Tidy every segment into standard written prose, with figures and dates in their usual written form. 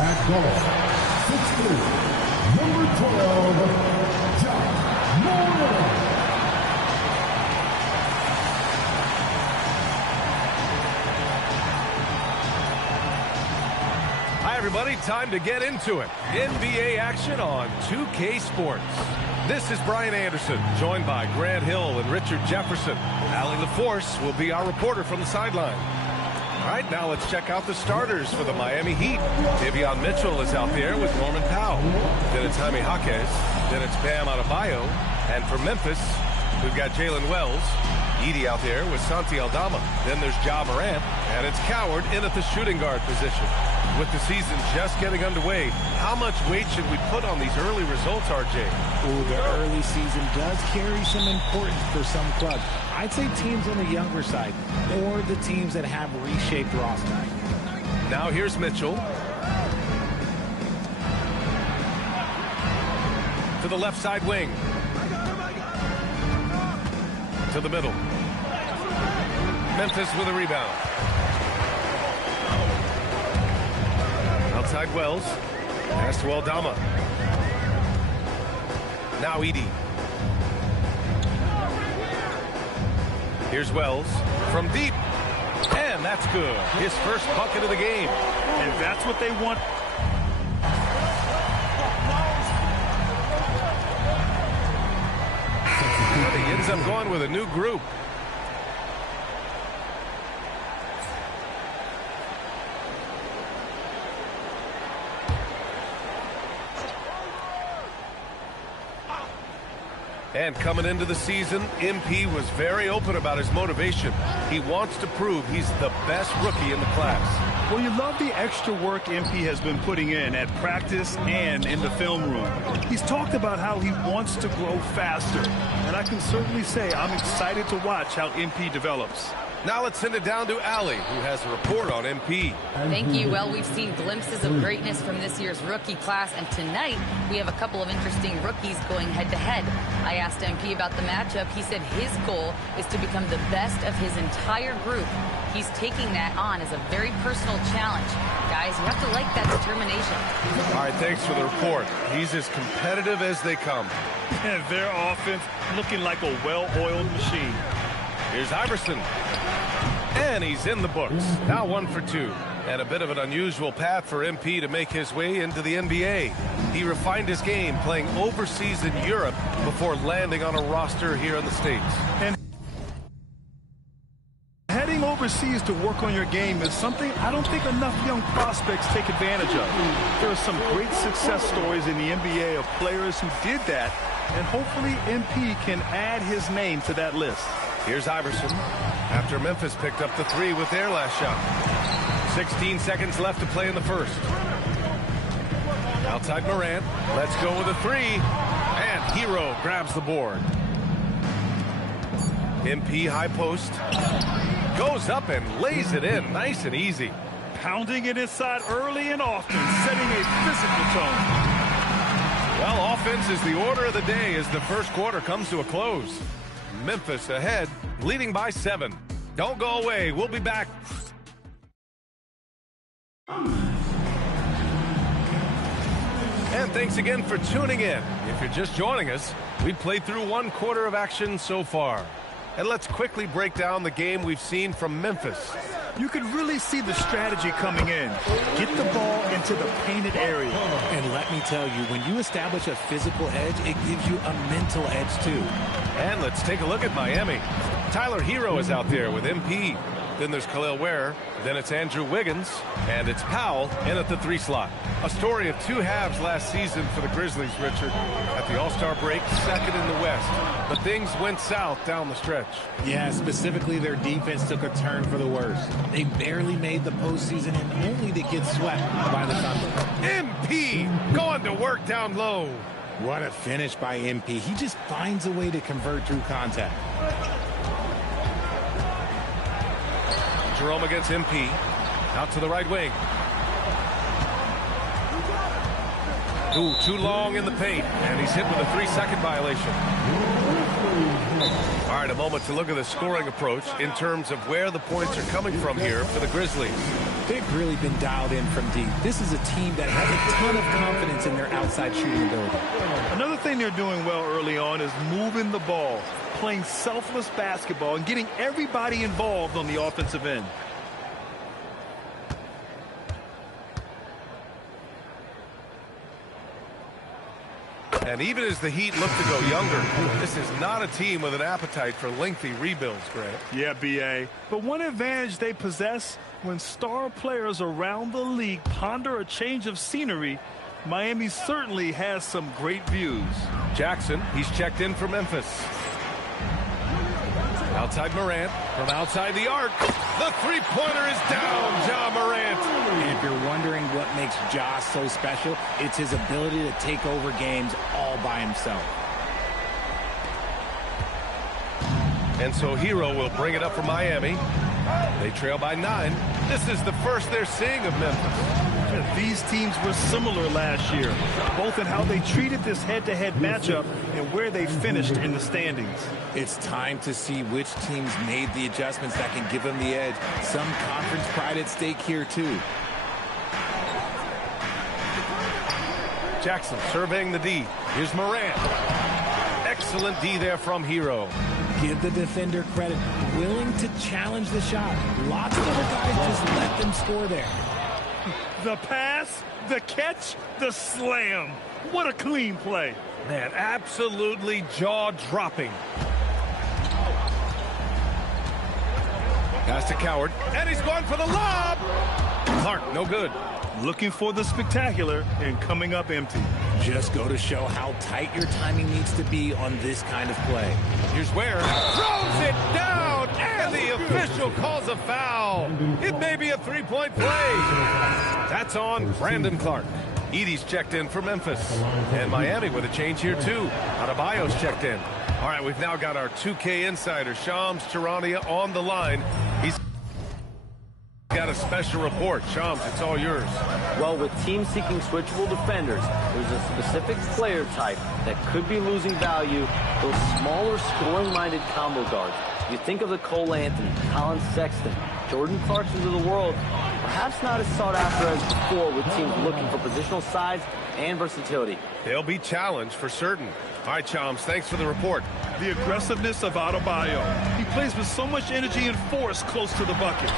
At goal, 6'3", number 12, John Moore. Hi, everybody. Time to get into it. NBA action on 2K Sports. This is Brian Anderson, joined by Grant Hill and Richard Jefferson. Allie LaForce will be our reporter from the sideline. All right, now let's check out the starters for the Miami Heat. Davion Mitchell is out there with Norman Powell. Then it's Jaime Jaquez. Then it's Bam Adebayo. And for Memphis, we've got Jalen Wells. Edey out there with Santi Aldama. Then there's Ja Morant. And it's Coward in at the shooting guard position. With the season just getting underway, how much weight should we put on these early results, RJ? Ooh, the early season does carry some importance for some clubs. I'd say teams on the younger side, or the teams that have reshaped rosters. Now here's Mitchell. To the left side wing. To the middle. Memphis with a rebound. Outside Wells. Pass to Aldama. Now Edey. Here's Wells from deep. And that's good. His first bucket of the game. And that's what they want. He ends up going with a new group. And coming into the season, MP was very open about his motivation. He wants to prove he's the best rookie in the class. Well, you love the extra work MP has been putting in at practice and in the film room. He's talked about how he wants to grow faster. And I can certainly say I'm excited to watch how MP develops. Now let's send it down to Allie, who has a report on MP. Thank you. Well, we've seen glimpses of greatness from this year's rookie class, and tonight we have a couple of interesting rookies going head-to-head. I asked MP about the matchup. He said his goal is to become the best of his entire group. He's taking that on as a very personal challenge. Guys, you have to like that determination. All right, thanks for the report. He's as competitive as they come. And their offense looking like a well-oiled machine. Here's Iverson. And he's in the books. Now 1 for 2. And a bit of an unusual path for MP to make his way into the NBA. He refined his game playing overseas in Europe before landing on a roster here in the States. And heading overseas to work on your game is something I don't think enough young prospects take advantage of. There are some great success stories in the NBA of players who did that, and hopefully MP can add his name to that list. Here's Iverson after Memphis picked up the 3 with their last shot. 16 seconds left to play in the first. Outside Morant. Let's go with a 3. And Hero grabs the board. MP high post. Goes up and lays it in. Nice and easy. Pounding it inside early and often, setting a physical tone. Well, offense is the order of the day as the first quarter comes to a close. Memphis ahead, leading by 7. Don't go away. We'll be back. And thanks again for tuning in. If you're just joining us, we've played through 1 quarter of action so far. And let's quickly break down the game we've seen from Memphis. You can really see the strategy coming in. Get the ball into the painted area. And let me tell you, when you establish a physical edge, it gives you a mental edge too. And let's take a look at Miami. Tyler Hero is out there with MP. Then there's Khalil Ware. Then it's Andrew Wiggins. And it's Powell in at the 3 slot. A story of 2 halves last season for the Grizzlies, Richard. At the All-Star break, second in the West. But things went south down the stretch. Yeah, specifically their defense took a turn for the worse. They barely made the postseason and only to get swept by the Thunder. MP going to work down low. What a finish by MP. He just finds a way to convert through contact. Jerome against MP. Out to the right wing. Ooh, too long in the paint. And he's hit with a 3-second violation. All right, a moment to look at the scoring approach in terms of where the points are coming from here for the Grizzlies. They've really been dialed in from deep. This is a team that has a ton of confidence in their outside shooting ability. Another thing they're doing well early on is moving the ball, playing selfless basketball, and getting everybody involved on the offensive end. And even as the Heat look to go younger, this is not a team with an appetite for lengthy rebuilds, Grant. Yeah, B.A. But one advantage they possess, when star players around the league ponder a change of scenery, Miami certainly has some great views. Jackson, he's checked in for Memphis. Outside Morant, from outside the arc. The three-pointer is down, Ja Morant. And if you're wondering what makes Ja so special, it's his ability to take over games all by himself. And so Hero will bring it up for Miami. They trail by 9. This is the first they're seeing of Memphis. These teams were similar last year, both in how they treated this head-to-head matchup and where they finished in the standings. It's time to see which teams made the adjustments that can give them the edge. Some conference pride at stake here, too. Jackson surveying the D. Here's Morant. Excellent D there from Hero. Give the defender credit. Willing to challenge the shot. Lots of other guys just let them score there. The pass, the catch, the slam. What a clean play. Man, absolutely jaw-dropping. Pass to Coward, and he's going for the lob. Clark, no good. Looking for the spectacular and coming up empty. Just go to show how tight your timing needs to be on this kind of play. Here's Ware. Throws it down, and the official calls a foul. It may be a three-point play. That's on Brandon Clark. Edey's checked in for Memphis. And Miami with a change here, too. Adebayo's checked in. All right, we've now got our 2K insider, Shams Charania, on the line. He's got a special report. Shams, it's all yours. Well, with teams seeking switchable defenders, there's a specific player type that could be losing value, those smaller scoring-minded combo guards. You think of the Cole Anthony, Colin Sexton, Jordan Clarksons of the world, perhaps not as sought after as before with teams looking for positional size and versatility. They'll be challenged for certain. All right, Shams, thanks for the report. The aggressiveness of Adebayo. He plays with so much energy and force close to the bucket.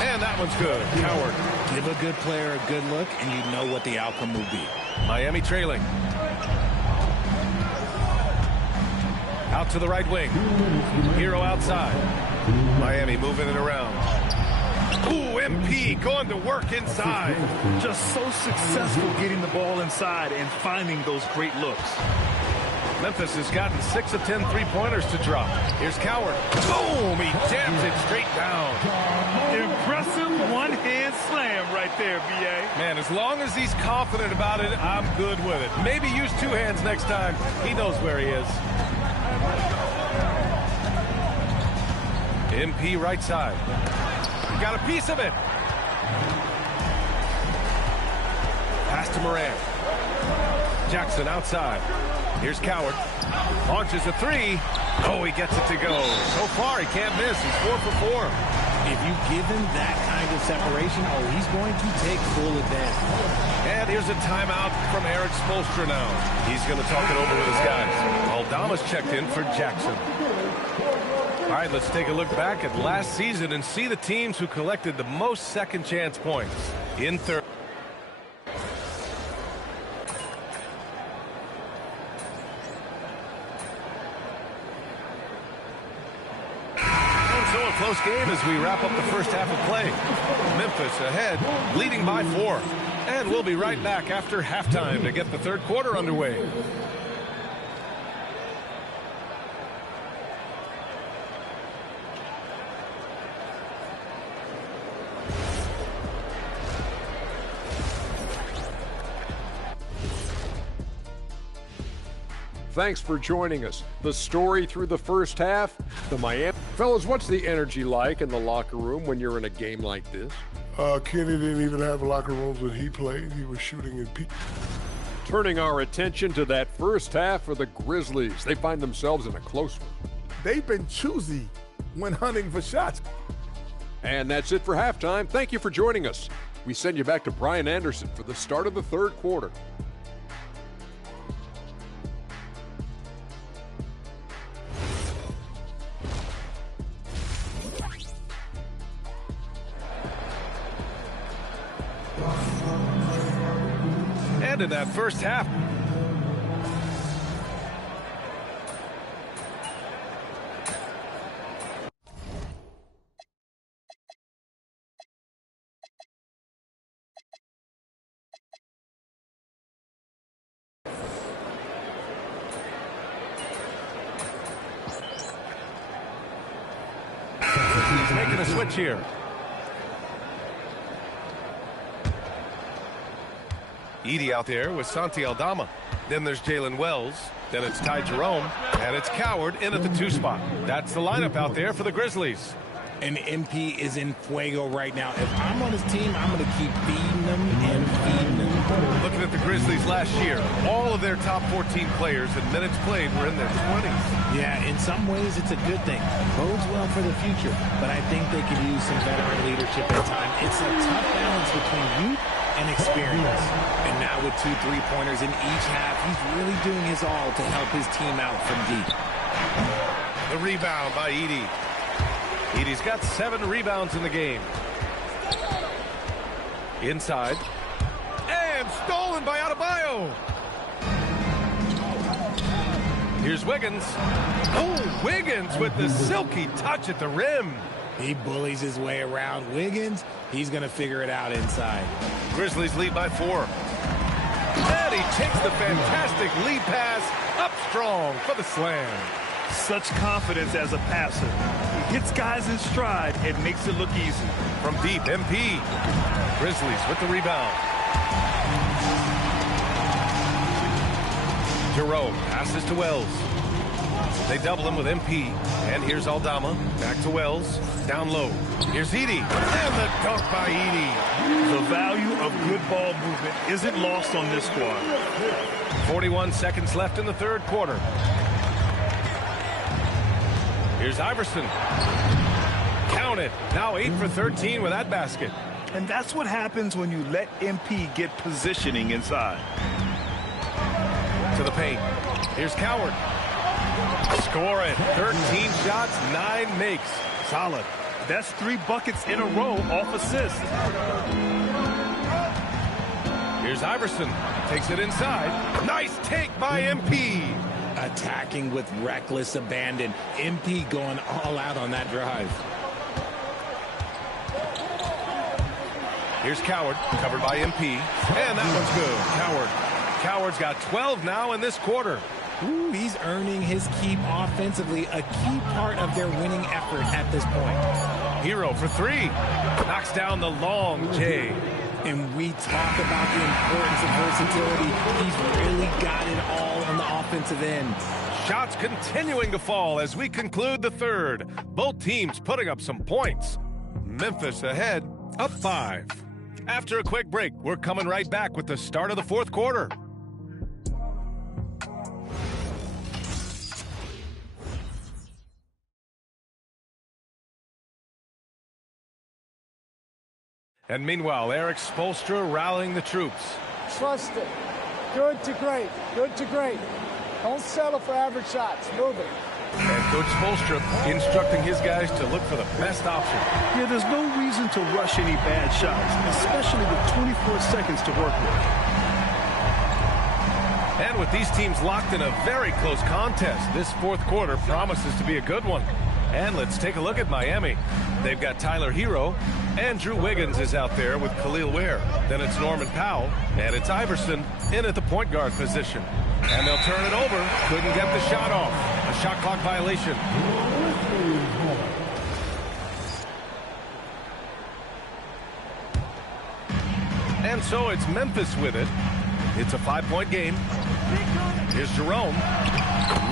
And that one's good. Coward. Give a good player a good look, and you know what the outcome will be. Miami trailing. Out to the right wing. Hero outside. Miami moving it around. Ooh, MP going to work inside. Just so successful getting the ball inside and finding those great looks. Memphis has gotten 6 of 10 three-pointers to drop. Here's Coward. Boom! He jams it straight down. Impressive one-hand slam right there, B.A. Man, as long as he's confident about it, I'm good with it. Maybe use 2 hands next time. He knows where he is. MP right side. He got a piece of it. Pass to Morant. Jackson outside. Here's Coward. Launches a 3. Oh, he gets it to go. So far, he can't miss. He's 4 for 4. If you give him that kind of separation, he's going to take full advantage. And here's a timeout from Eric Spoelstra now. He's going to talk it over with his guys. Aldama's checked in for Jackson. All right, let's take a look back at last season and see the teams who collected the most second chance points in third. close game as we wrap up the first half of play. Memphis ahead, leading by 4. And we'll be right back after halftime to get the third quarter underway. Thanks for joining us. The story through the first half, the Miami. Fellas, what's the energy like in the locker room when you're in a game like this? Kenny didn't even have locker rooms when he played. He was shooting in peak. Turning our attention to that first half for the Grizzlies. They find themselves in a close one. They've been choosy when hunting for shots. And that's it for halftime. Thank you for joining us. We send you back to Brian Anderson for the start of the third quarter. And in that first half, he's making a switch here. Edey out there with Santi Aldama. Then there's Jalen Wells. Then it's Ty Jerome. And it's Coward in at the 2 spot. That's the lineup out there for the Grizzlies. And MP is in fuego right now. If I'm on his team, I'm going to keep feeding them and feeding them. Looking at the Grizzlies last year, all of their top 14 players in minutes played were in their 20s. Yeah, in some ways it's a good thing. Bodes well for the future, but I think they could use some veteran leadership at time. It's a tough balance between youth and experience. And now with 2 3-pointers in each half, he's really doing his all to help his team out from deep. The rebound by Edey. Edey's got 7 rebounds in the game. Inside. And stolen by Adebayo. Here's Wiggins. Oh, Wiggins with the silky touch at the rim. He bullies his way around. Wiggins, he's going to figure it out inside. Grizzlies lead by 4. And he takes the fantastic lead pass up strong for the slam. Such confidence as a passer. He hits guys in stride and makes it look easy. From deep, MP. Grizzlies with the rebound. Jerome passes to Wells. They double him with MP. And here's Aldama. Back to Wells. Down low. Here's Edey. And the dunk by Edey. The value of good ball movement isn't lost on this squad. 41 seconds left in the third quarter. Here's Iverson. Count it. Now 8 for 13 with that basket. And that's what happens when you let MP get positioning inside. To the paint. Here's Coward. Score it. 13 shots, 9 makes. Solid. That's 3 buckets in a row off assist. Here's Iverson. Takes it inside. Nice take by MP. Attacking with reckless abandon. MP going all out on that drive. Here's Coward, covered by MP. And that one's good. Coward's got 12 now in this quarter. Ooh, he's earning his keep offensively, a key part of their winning effort at this point. Hero for 3. Knocks down the long J. And we talk about the importance of versatility. He's really got it all on the offensive end. Shots continuing to fall as we conclude the third. Both teams putting up some points. Memphis ahead, up 5. After a quick break, we're coming right back with the start of the fourth quarter. And meanwhile, Erik Spoelstra rallying the troops. Trust it. Good to great. Good to great. Don't settle for average shots. Move it. And Coach Spoelstra instructing his guys to look for the best option. Yeah, there's no reason to rush any bad shots, especially with 24 seconds to work with. And with these teams locked in a very close contest, this fourth quarter promises to be a good one. And let's take a look at Miami. They've got Tyler Hero. Andrew Wiggins is out there with Khalil Ware. Then it's Norman Powell. And it's Iverson in at the point guard position. And they'll turn it over. Couldn't get the shot off. A shot clock violation. And so it's Memphis with it. It's a 5-point game. Here's Jerome.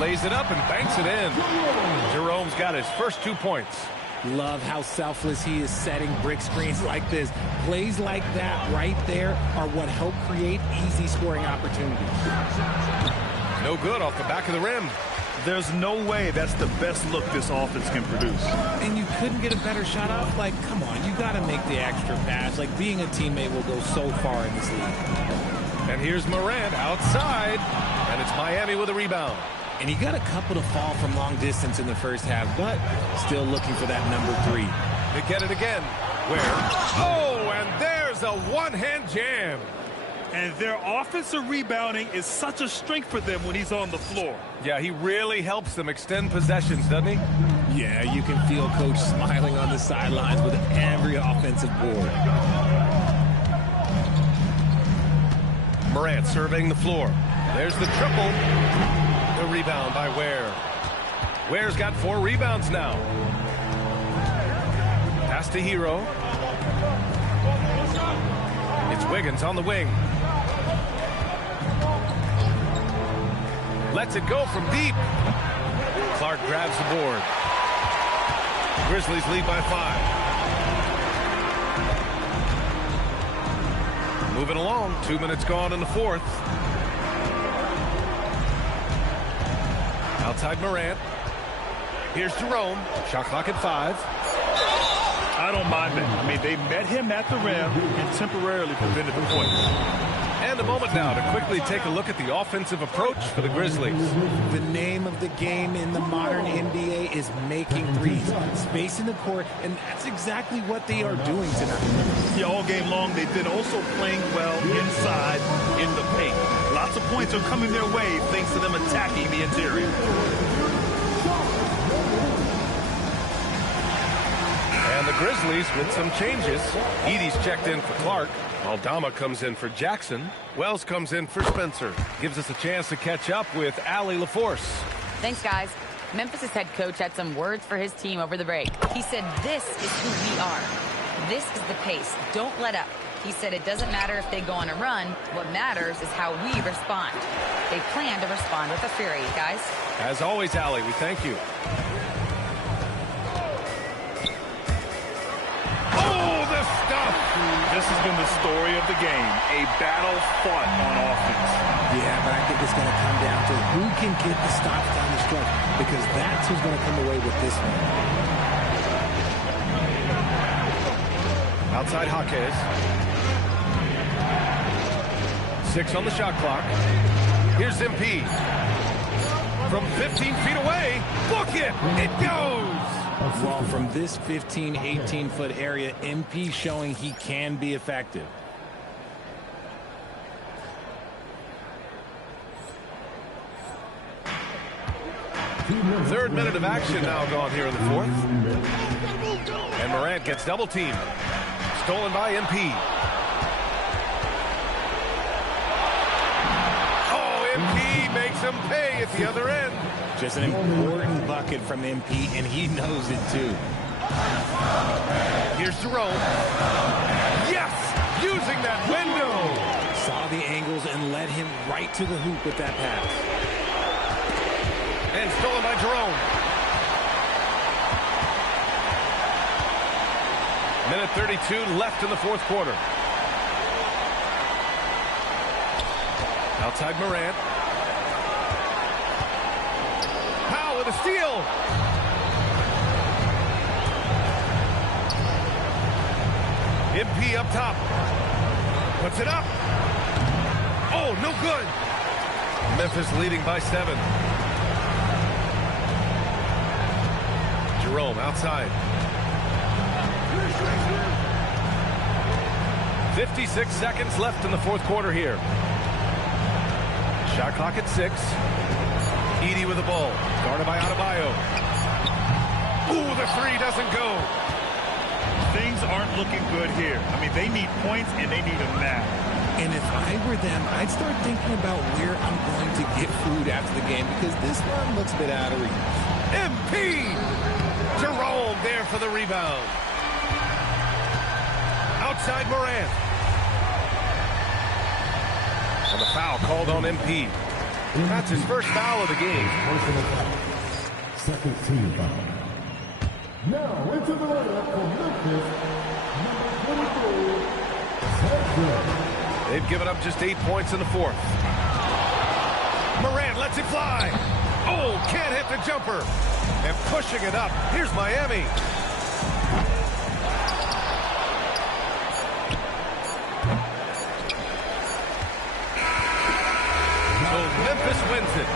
Lays it up and banks it in. Jerome's got his first 2 points. Love how selfless he is setting brick screens like this. Plays like that right there are what help create easy scoring opportunities. No good off the back of the rim. There's no way that's the best look this offense can produce. And you couldn't get a better shot off? Like, come on, you got to make the extra pass. Like, being a teammate will go so far in this league. And here's Morant outside. And it's Miami with a rebound. And he got a couple to fall from long distance in the first half, but still looking for that number 3. They get it again. Where? Oh, and there's a one-hand jam. And their offensive rebounding is such a strength for them when he's on the floor. Yeah, he really helps them extend possessions, doesn't he? Yeah, you can feel Coach smiling on the sidelines with every offensive board. Morant surveying the floor. There's the triple. The rebound by Ware. Ware's got 4 rebounds now. Pass to Hero. It's Wiggins on the wing. Lets it go from deep. Clark grabs the board. Grizzlies lead by 5. Moving along. 2 minutes gone in the fourth. Outside Morant. Here's Jerome. Shot clock at 5. I don't mind that. I mean, they met him at the rim and temporarily prevented the point. And a moment now to quickly take a look at the offensive approach for the Grizzlies. The name of the game in the modern NBA is making threes, spacing the court, and that's exactly what they are doing tonight. Yeah, all game long, they've been also playing well inside in the paint. Lots of points are coming their way thanks to them attacking the interior. And the Grizzlies with some changes. Edey's checked in for Clark. Aldama comes in for Jackson. Wells comes in for Spencer. Gives us a chance to catch up with Allie LaForce. Thanks, guys. Memphis' head coach had some words for his team over the break. He said, "This is who we are. This is the pace. Don't let up." He said it doesn't matter if they go on a run. What matters is how we respond. They plan to respond with a fury, guys. As always, Allie, we thank you. Oh, the stuff! This has been the story of the game. A battle fought on offense. Yeah, but I think it's going to come down to who can get the stops down the stretch, because that's who's going to come away with this one. Outside Jaquez. 6 on the shot clock. Here's MP. From 15 feet away. Book it! It goes! Well, from this 15, 18-foot area, MP showing he can be effective. Third minute of action now gone here in the fourth. And Morant gets double teamed. Stolen by MP. Oh, MP makes him pay at the other end. Just an important bucket from MP, and he knows it too. Here's Jerome. Yes! Using that window! Saw the angles and led him right to the hoop with that pass. And stolen by Jerome. Minute 32 left in the fourth quarter. Outside Morant. Powell with a steal. MP up top. Puts it up. Oh, no good. Memphis leading by 7. Jerome outside. 56 seconds left in the fourth quarter here. Shot clock at 6. Edey with the ball. Guarded by Adebayo. Ooh, the three doesn't go. Things aren't looking good here. I mean, they need points, and they need them now. And if I were them, I'd start thinking about where I'm going to get food after the game because this one looks a bit out of reach. MP! Jerome there for the rebound. Outside Morant. And the foul called on MP. That's his first foul of the game. Second team foul. Now into the lineup for Memphis, number 23, Cedric. They've given up just 8 points in the fourth. Morant lets it fly. Oh, can't hit the jumper. And pushing it up. Here's Miami. So Memphis wins it.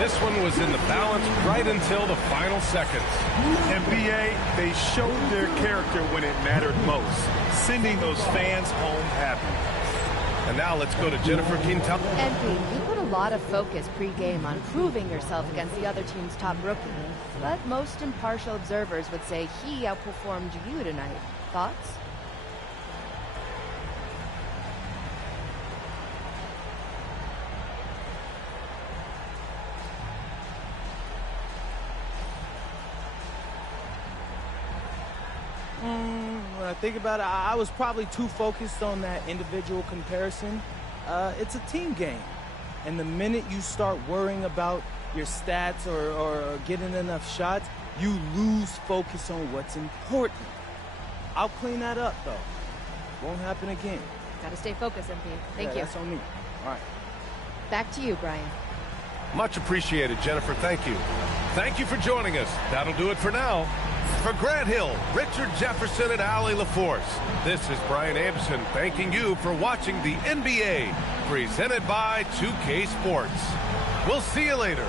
This one was in the balance right until the final seconds. NBA, they showed their character when it mattered most, sending those fans home happy. And now let's go to Jennifer Quintal. MP, you put a lot of focus pre-game on proving yourself against the other team's top rookie. But most impartial observers would say he outperformed you tonight. Thoughts? When I think about it, I was probably too focused on that individual comparison. It's a team game. And the minute you start worrying about your stats or getting enough shots, you lose focus on what's important. I'll clean that up, though. Won't happen again. Gotta stay focused, MP. Thank you. That's on me. All right. Back to you, Brian. Much appreciated, Jennifer. Thank you. Thank you for joining us. That'll do it for now. For Grant Hill, Richard Jefferson, and Allie LaForce, this is Brian Anderson thanking you for watching the NBA, presented by 2K Sports. We'll see you later.